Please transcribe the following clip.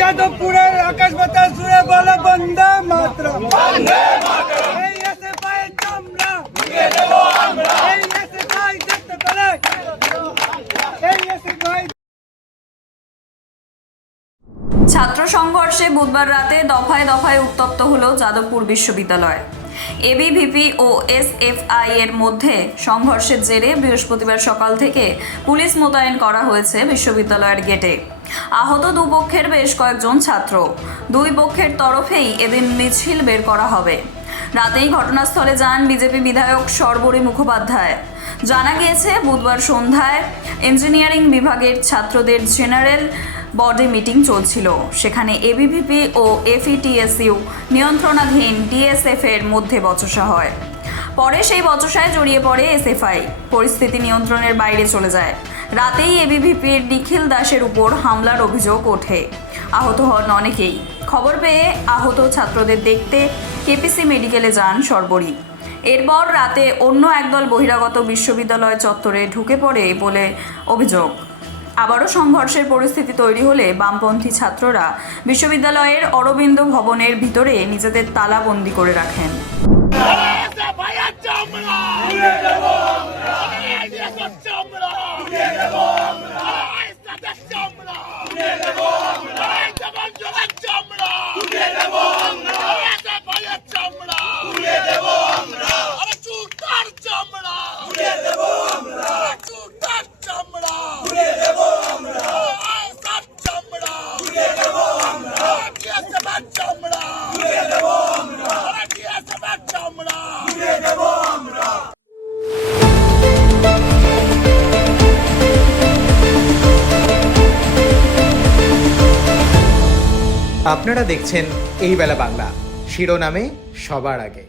যাদবপুরের আকাশ বাতাস জুড়ে বলে বন্দে মাতরম। এই এসএফআই এর চামড়া এই এসএফআই দেখতে পেলে এই এসএফআই। ছাত্র সংঘর্ষে বুধবার রাতে দফায় দফায় উত্তপ্ত হলো যাদবপুর বিশ্ববিদ্যালয়। এবিভিপি ও এসএফআই এর মধ্যে সংঘর্ষের জেরে বৃহস্পতিবার সকাল থেকে পুলিশ মোতায়েন করা হয়েছে বিশ্ববিদ্যালয়ের গেটে। আহত দুপক্ষের বেশ কয়েকজন ছাত্র। দুই পক্ষের তরফেই এদিন মিছিল বের করা হবে। রাতেই ঘটনাস্থলে যান বিজেপি বিধায়ক সর্বরী মুখোপাধ্যায়। জানা গিয়েছে বুধবার সন্ধ্যায় ইঞ্জিনিয়ারিং বিভাগের ছাত্রদের জেনারেল বডি মিটিং চলছিল। সেখানে এবিভিপি ও এফইটিএসইউ নিয়ন্ত্রণাধীন ডিএসএফ এর মধ্যে বচসা হয়। পরে সেই বচসায় জড়িয়ে পড়ে এসএফআই। পরিস্থিতি নিয়ন্ত্রণের বাইরে চলে যায়। রাতেই এবিভিপির নিখিল দাসের উপর হামলার অভিযোগ ওঠে। আহত হন অনেকেই। খবর পেয়ে আহত ছাত্রদের দেখতে কেপিসি মেডিকেলে যান সর্বরী। এরপর রাতে অন্য একদল বহিরাগত বিশ্ববিদ্যালয় চত্বরে ঢুকে পড়ে বলে অভিযোগ। আবারও সংঘর্ষের পরিস্থিতি তৈরি হলে বামপন্থী ছাত্ররা বিশ্ববিদ্যালয়ের অরবিন্দ ভবনের ভিতরে নিজেদের তালাবন্দি করে রাখেন। আপনারা দেখছেন এই বেলা বাংলা, শিরোনামে সবার আগে।